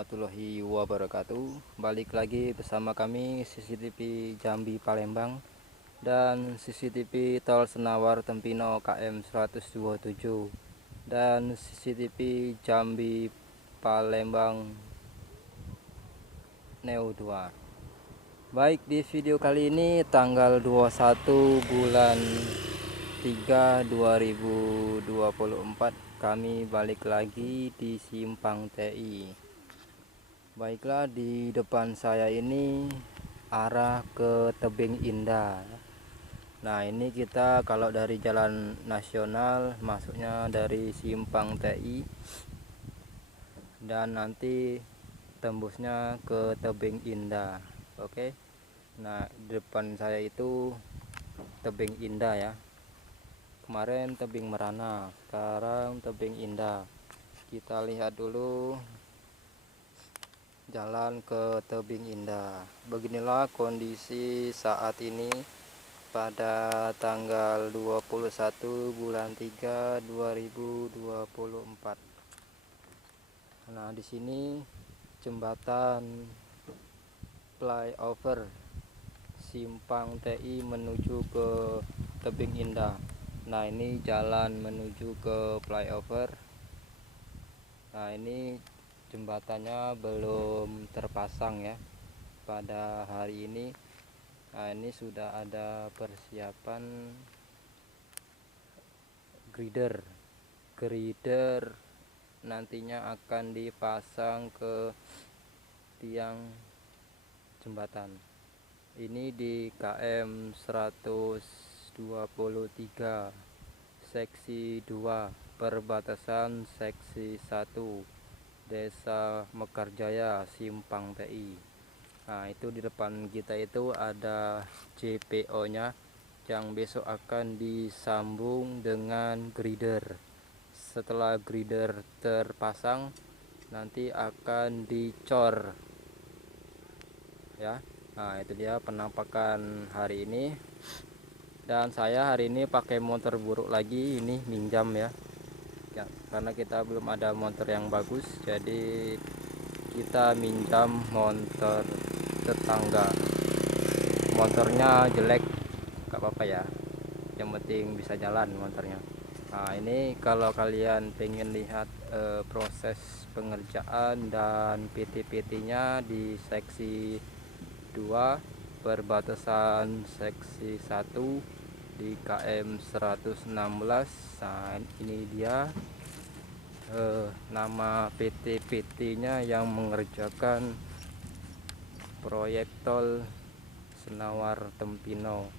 warahmatullahi wabarakatuh. Balik lagi bersama kami CCTV Jambi Palembang dan CCTV Tol Senawar Tempino KM 127 dan CCTV Jambi Palembang Neo 2. Baik, di video kali ini tanggal 21 bulan 3 2024 kami balik lagi di Simpang TI. Baiklah, di depan saya ini arah ke Tebing Indah. Nah, ini kita kalau dari jalan nasional masuknya dari Simpang TI dan nanti tembusnya ke Tebing Indah. Oke. Nah, di depan saya itu Tebing Indah ya. Kemarin Tebing Merana, sekarang Tebing Indah. Kita lihat dulu jalan ke Tebing Indah. Beginilah kondisi saat ini pada tanggal 21 bulan 3 2024. Nah, di sini jembatan flyover Simpang TI menuju ke Tebing Indah. Nah, ini jalan menuju ke flyover. Nah, ini jembatannya belum terpasang ya pada hari ini. Nah, ini sudah ada persiapan grider nantinya akan dipasang ke tiang jembatan. Ini di KM 123 seksi 2 perbatasan seksi 1 Desa Mekarjaya Simpang TI. Nah, itu di depan kita itu ada JPO nya yang besok akan disambung dengan grider. Setelah grider terpasang nanti akan dicor ya. Nah, itu dia penampakan hari ini. Dan saya hari ini pakai motor buruk lagi, ini minjam ya, karena kita belum ada motor yang bagus, jadi kita minjam motor tetangga. Motornya jelek, gak apa-apa ya, yang penting bisa jalan motornya. Nah, ini kalau kalian pengen lihat proses pengerjaan dan PT-PT nya di seksi 2 perbatasan seksi 1 di KM 116. Nah, ini dia nama PT-PT nya yang mengerjakan proyek tol Senawar Tempino,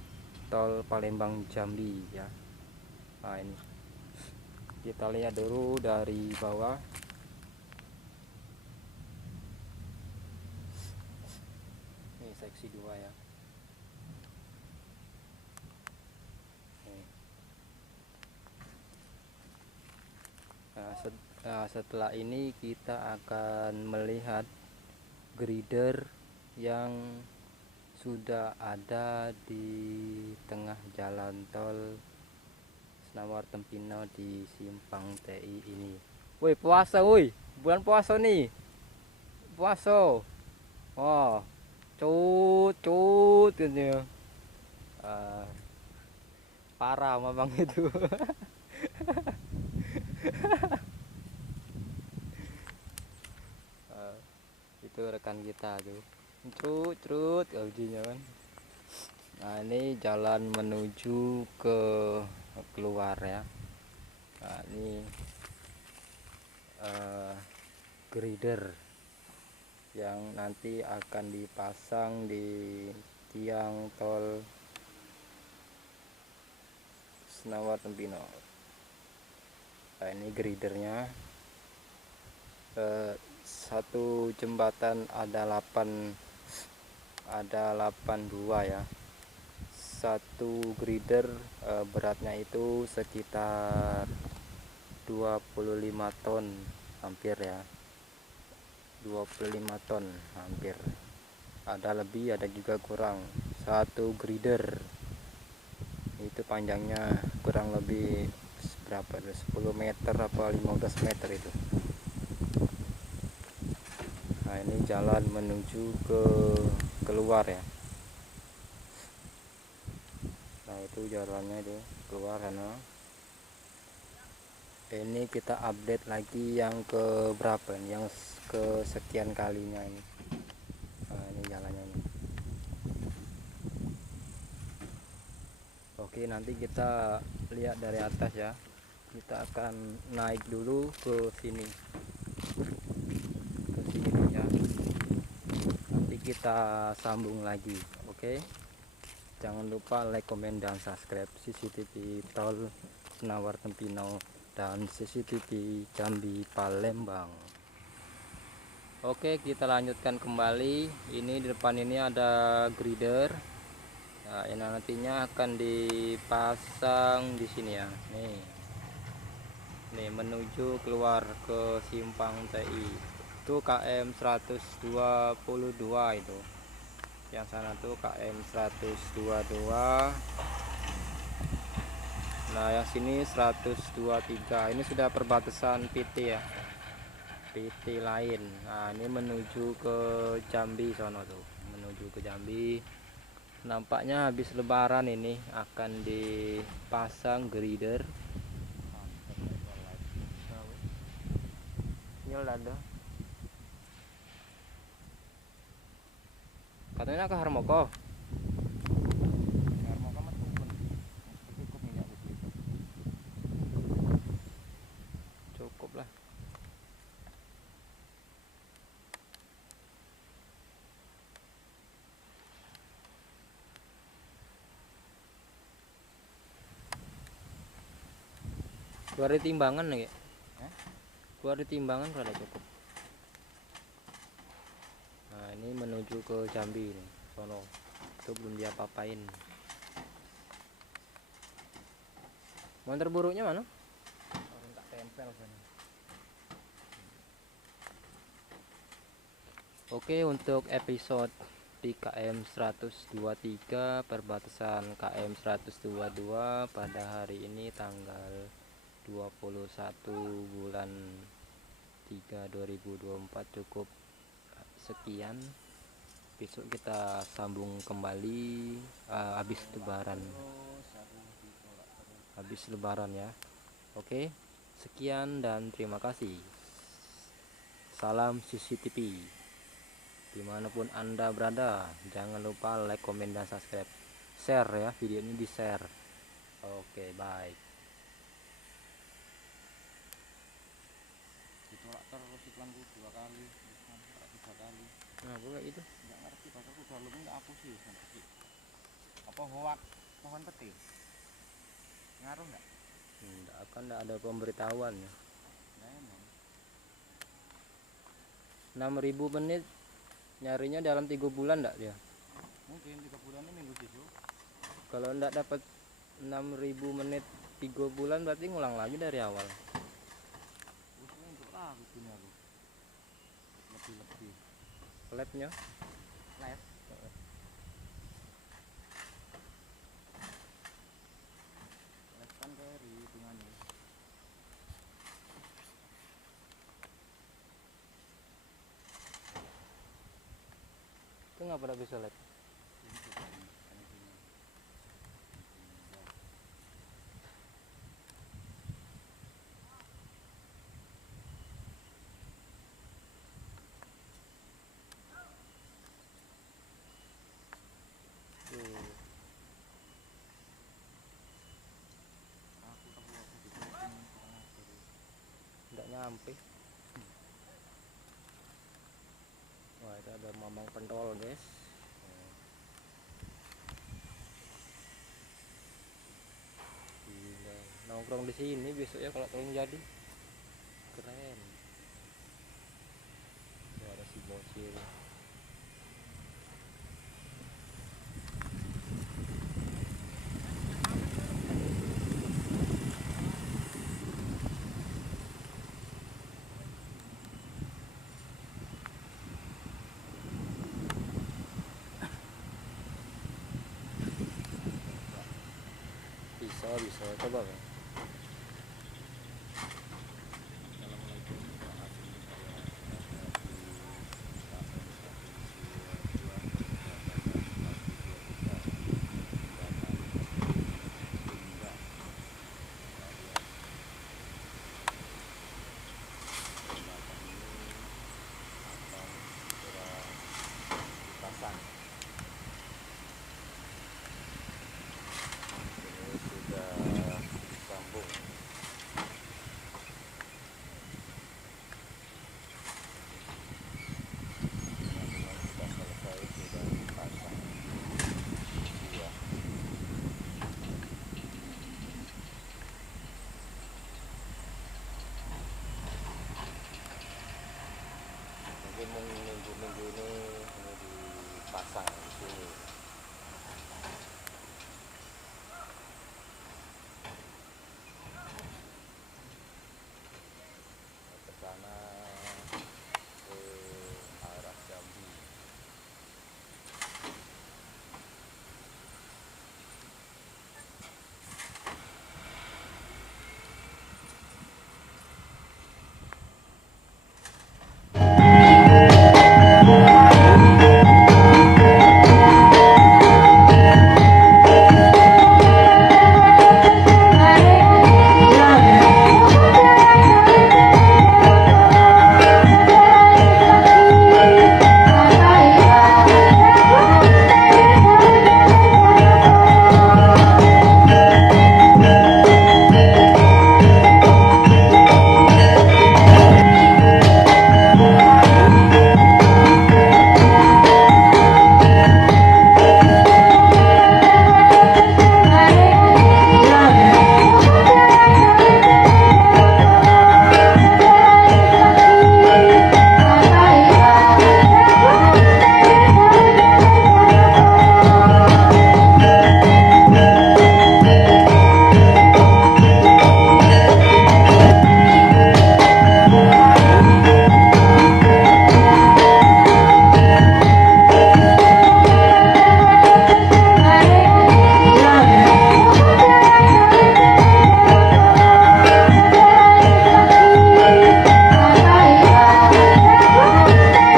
tol Palembang Jambi ya. Nah, ini kita lihat dulu dari bawah. Ini seksi 2 ya. Nah, setelah ini kita akan melihat grider yang sudah ada di tengah jalan tol Senawar Tempino di Simpang TI ini. Woi, puasa woi, bulan puasa nih, puasa. Oh, cut gitu. Parah memang itu. Itu rekan kita tuh, cerut ujinya kan. Nah, ini jalan menuju ke keluar ya. Nah, ini grider yang nanti akan dipasang di tiang tol Senawar Tempino. Nah, ini gridernya. Satu jembatan ada 82 ya. Satu grider beratnya itu sekitar 25 ton hampir ya. 25 ton hampir. Ada lebih, ada juga kurang. Satu grider itu panjangnya kurang lebih berapa, 10 meter apa 15 meter itu. Nah ini jalan menuju ke keluar ya. Nah itu jalannya itu keluar sana. Ini kita update lagi yang ke berapa nih, yang ke sekian kalinya ini. Nah ini jalannya ini. Oke, nanti kita lihat dari atas ya. Kita akan naik dulu ke sini, ya. Nanti kita sambung lagi. Oke, jangan lupa like, komen, dan subscribe CCTV Tol Penawar Tempino dan CCTV Jambi Palembang. Oke, kita lanjutkan kembali. Ini di depan ini ada grider. Nah, ini nantinya akan dipasang di sini ya. Nih menuju keluar ke Simpang TI. Itu KM 122 itu. Yang sana tuh KM 122. Nah, yang sini 123. Ini sudah perbatasan PT ya. PT lain. Nah, ini menuju ke Jambi sono tuh. Menuju ke Jambi. Nampaknya habis lebaran ini akan dipasang grider. Ada. Katanya ke Harmoko. Harmoko mah cukup minyak putih. Cukup lah. Keluar di timbangan nih. Keluar di timbangan kalau cukup. Nah ini menuju ke Jambi nih, sono. Itu belum diapa-apain. Motor buruknya mana? Tak tempel sana. Oke, untuk episode di KM 123 perbatasan KM 122 pada hari ini tanggal 21 bulan 3 2024 cukup sekian. Besok kita sambung kembali habis lebaran ya. Oke, sekian dan terima kasih. Salam CCTV dimanapun anda berada. Jangan lupa like, komen, dan subscribe. Share ya, video ini di share. Oke, bye. Ditolak terus iklanku 2 kali, 3 kali. Nah, gue kayak gitu. Nggak ngerti, padahal udah lu nggak hapus sih. Apa hoak pohon peti? Ngaruh nggak? Nggak, akan ada pemberitahuan ya. 6.000 menit nyarinya dalam 3 bulan enggak dia? Mungkin 3 bulan ini minggu besok. Kalau enggak dapat 6.000 menit 3 bulan berarti ngulang lagi dari awal. Lebih. Labnya? Lab. Lab kan dari hitungannya. Itu nggak pernah bisa lab. Nggak nyampe. Wah, itu ada mamang pentol guys. Gila. Nongkrong di sini besok ya kalau tolong jadi keren. Tuh ada si bocil. Bisa coba kan. minggu-minggu ini dipasang di sini.